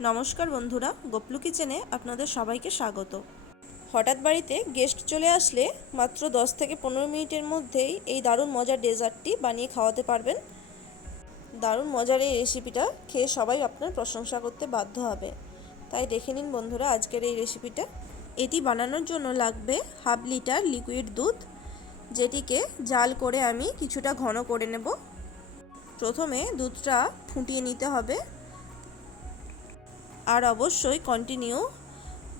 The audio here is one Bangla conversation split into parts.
নমস্কার বন্ধুরা, গোপলু কিচেনে আপনাদের সবাইকে স্বাগত। হঠাৎ বাড়িতে গেস্ট চলে আসলে মাত্র 10 থেকে 15 মিনিটের মধ্যেই এই দারুণ মজার ডেজার্টটি বানিয়ে খাওয়াতে পারবেন। দারুণ মজার এই রেসিপিটা খেয়ে সবাই আপনার প্রশংসা করতে বাধ্য হবে। তাই দেখে নিন বন্ধুরা আজকের এই রেসিপিটা। এটি বানানোর জন্য লাগবে হাফ লিটার লিকুইড দুধ, যেটিকে জাল করে আমি কিছুটা ঘন করে নেব। প্রথমে দুধটা ফুটিয়ে নিতে হবে, আর অবশ্যই কন্টিনিউ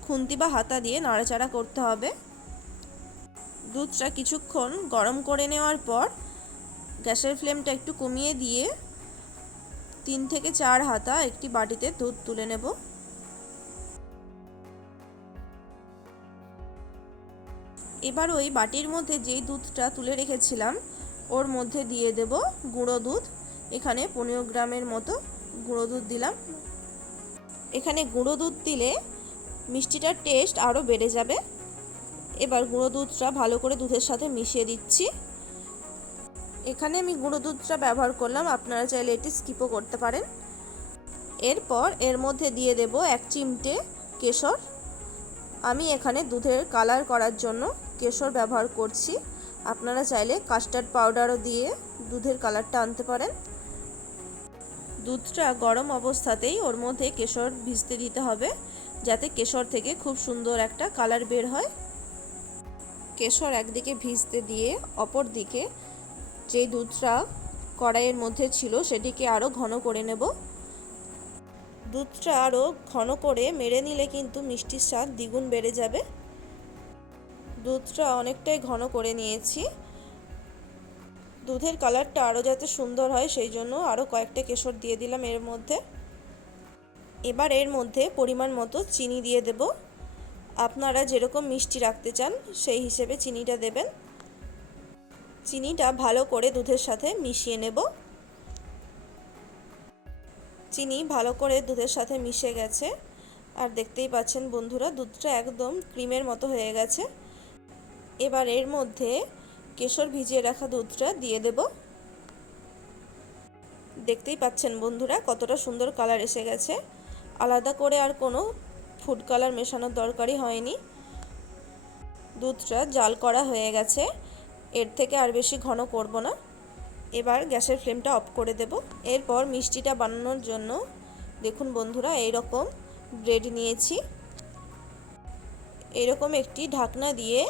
খুন্তি বা হাতা দিয়ে নাড়াচাড়া করতে হবে। দুধটা কিছুক্ষণ গরম করে নেওয়ার পর গ্যাসের ফ্লেমটা একটু কমিয়ে দিয়ে 3 থেকে 4 হাতা একটি বাটিতে দুধ তুলে নেব। এবার ওই বাটির মধ্যে যেই দুধটা তুলে রেখেছিলাম ওর মধ্যে দিয়ে দেব গুঁড়ো দুধ। এখানে 15 গ্রামের মতো গুঁড়ো দুধ দিলাম। এখানে গুঁড়ো দুধ দিলে মিষ্টিটার টেস্ট আরও বেড়ে যাবে। এবার গুঁড়ো দুধটা ভালো করে দুধের সাথে মিশিয়ে দিচ্ছি। এখানে আমি গুঁড়ো দুধটা ব্যবহার করলাম, আপনারা চাইলে এটি স্কিপও করতে পারেন। এরপর এর মধ্যে দিয়ে দেব 1 চিমটে কেশর। আমি এখানে দুধের কালার করার জন্য কেশর ব্যবহার করছি, আপনারা চাইলে কাস্টার্ড পাউডারও দিয়ে দুধের কালারটা আনতে পারেন। দুধটা গরম অবস্থাতেই ওর মধ্যে কেশর ভিজতে দিতে হবে, যাতে কেশর থেকে খুব সুন্দর একটা কালার বের হয়। কেশর একদিকে ভিজতে দিয়ে অপর দিকে যে দুধটা কড়াইয়ের মধ্যে ছিল সেটিকে আরও ঘন করে নেব। দুধটা আরও ঘন করে মেরে নিলে কিন্তু মিষ্টির স্বাদ দ্বিগুণ বেড়ে যাবে। দুধটা অনেকটাই ঘন করে নিয়েছি। দুধের কালারটা আরও যাতে সুন্দর হয় সেই জন্য আরও কয়েকটা কেশর দিয়ে দিলাম এর মধ্যে। এবার এর মধ্যে পরিমাণ মতো চিনি দিয়ে দেব। আপনারা যেরকম মিষ্টি রাখতে চান সেই হিসেবে চিনিটা দেবেন। চিনিটা ভালো করে দুধের সাথে মিশিয়ে নেব। চিনি ভালো করে দুধের সাথে মিশে গেছে, আর দেখতেই পাচ্ছেন বন্ধুরা দুধটা একদম ক্রিমের মতো হয়ে গেছে। এবার এর মধ্যে কেশর ভিজিয়ে রাখা দুধটা দিয়ে দেব। দেখতেই পাচ্ছেন বন্ধুরা কতটা সুন্দর কালার এসে গেছে। আলাদা করে আর কোনো ফুড কালার মেশানোর দরকারই হয়নি। দুধটা জাল করা হয়ে গেছে, এর থেকে আর বেশি ঘন করব না। এবার গ্যাসের ফ্লেমটা অফ করে দেব। এরপর মিষ্টিটা বানানোর জন্য দেখুন বন্ধুরা এইরকম ব্রেড নিয়েছি। এরকম একটি ঢাকনা দিয়ে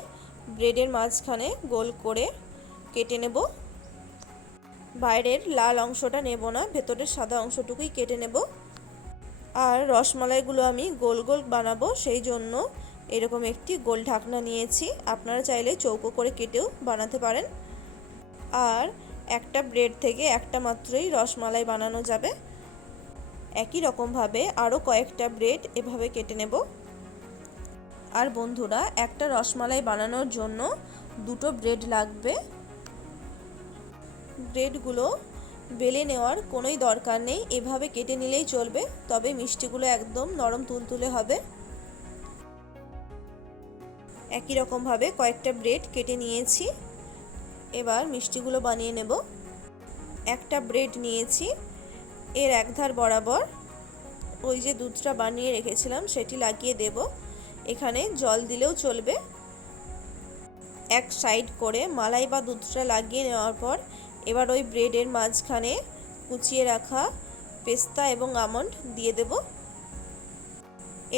ব্রেডের মাঝখানে গোল করে কেটে নেব। বাইরের লাল অংশটা নেব না, ভেতরের সাদা অংশটুকুই কেটে নেব। আর রসমালাইগুলো আমি গোল গোল বানাবো, সেই জন্য এরকম একটি গোল ঢাকনা নিয়েছি। আপনারা চাইলে চৌকো করে কেটেও বানাতে পারেন। আর একটা ব্রেড থেকে একটা মাত্রই রসমালাই বানানো যাবে। একই রকমভাবে আরও কয়েকটা ব্রেড এভাবে কেটে নেব। আর বন্ধুরা একটা রসমালাই বানানোর জন্য 2টো ব্রেড লাগবে। ব্রেডগুলো বেলে নেওয়ার কোনোই দরকার নেই, এভাবে কেটে নিলেই চলবে, তবে মিষ্টিগুলো একদম নরম তুলতুলে হবে। একই রকমভাবে কয়েকটা ব্রেড কেটে নিয়েছি। এবার মিষ্টিগুলো বানিয়ে নেব। একটা ব্রেড নিয়েছি, এর এক ধার বরাবর ওই যে দুধটা বানিয়ে রেখেছিলাম সেটি লাগিয়ে দেব। এখানে জল দিলেও চলবে। এক সাইড করে মালাই বা দুধটা লাগিয়ে নেওয়ার পর এবার ওই ব্রেডের মাঝখানে কুচিয়ে রাখা পেস্তা এবং আমন্ড দিয়ে দেব।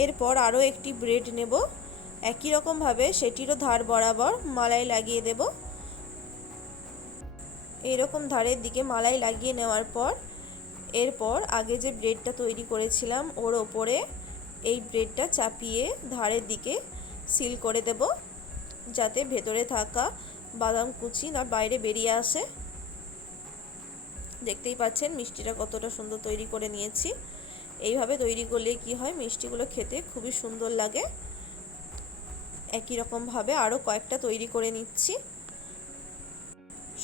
এরপর আরও একটি ব্রেড নেব, একই রকমভাবে সেটিরও ধার বরাবর মালাই লাগিয়ে দেব। এইরকম ধারের দিকে মালাই লাগিয়ে নেওয়ার পর এরপর আগে যে ব্রেডটা তৈরি করেছিলাম ওর ওপরে এই ব্রেডটা চাপিয়ে ধারের দিকে সিল করে দেব, যাতে ভেতরে থাকা বাদাম কুচি না বাইরে বেরিয়ে আসে। দেখতেই পাচ্ছেন মিষ্টিটা কতটা সুন্দর তৈরি করে নিয়েছি। এইভাবে তৈরি করলে কি হয়, মিষ্টিগুলো খেতে খুবই সুন্দর লাগে। একই রকমভাবে আরও কয়েকটা তৈরি করে নিচ্ছি।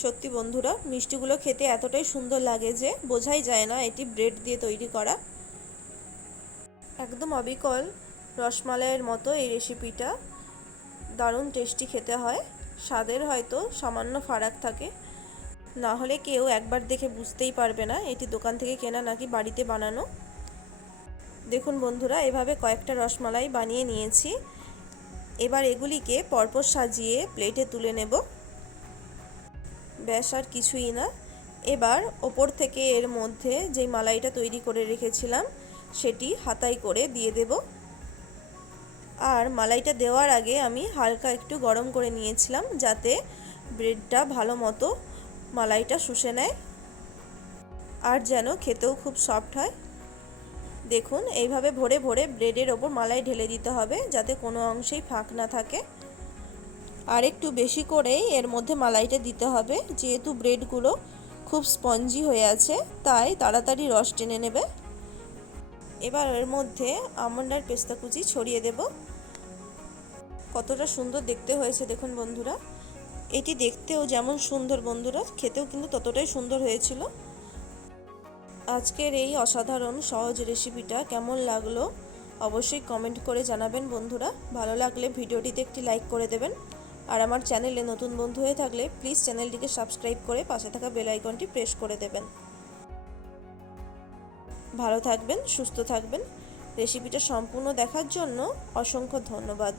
সত্যি বন্ধুরা মিষ্টিগুলো খেতে এতটাই সুন্দর লাগে যে বোঝাই যায় না এটি ব্রেড দিয়ে তৈরি করা। একদম অবিকল রসমালাইয়ের মতো এই রেসিপিটা দারুণ টেস্টি খেতে হয়। স্বাদের হয়তো সামান্য ফারাক থাকে, না হলে কেউ একবার দেখে বুঝতেই পারবে না এটি দোকান থেকে কেনা নাকি বাড়িতে বানানো। দেখুন বন্ধুরা, এভাবে কয়েকটা রসমালাই বানিয়ে নিয়েছি। এবার এগুলিকে পরপর সাজিয়ে প্লেটে তুলে নেব। ব্যাস, আর কিছুই না। এবার ওপর থেকে এর মধ্যে যেই মালাইটা তৈরি করে রেখেছিলাম সেটি হাতায় করে দিয়ে দেব। আর মালাইটা দেওয়ার আগে আমি হালকা একটু গরম করে নিয়েছিলাম, যাতে ব্রেডটা ভালো মতো মালাইটা শুষে নেয় আর যেন খেতেও খুব সফট হয়। দেখুন, এইভাবে ভরে ভরে ব্রেডের ওপর মালাই ঢেলে দিতে হবে, যাতে কোনো অংশেই ফাঁক না থাকে। আর একটু বেশি করেই এর মধ্যে মালাইটা দিতে হবে, যেহেতু ব্রেডগুলো খুব স্পঞ্জি হয়ে আছে, তাই তাড়াতাড়ি রস টেনে নেবে। এবার এর মধ্যে আমন্ড আর পেস্তা কুচি ছড়িয়ে দেব। কতটা সুন্দর দেখতে হয়েছে দেখুন বন্ধুরা। এটি দেখতেও যেমন সুন্দর বন্ধুরা, খেতেও কিন্তু ততটাই সুন্দর হয়েছিল। আজকের এই অসাধারণ সহজ রেসিপিটা কেমন লাগলো অবশ্যই কমেন্ট করে জানাবেন বন্ধুরা। ভালো লাগলে ভিডিওটিতে একটি লাইক করে দেবেন। আর আমার চ্যানেলে নতুন বন্ধু হয়ে থাকলে প্লিজ চ্যানেলটিকে সাবস্ক্রাইব করে পাশে থাকা বেল আইকনটি প্রেস করে দেবেন। ভালো থাকবেন, সুস্থ থাকবেন। রেসিপিটা সম্পূর্ণ দেখার জন্য অসংখ্য ধন্যবাদ।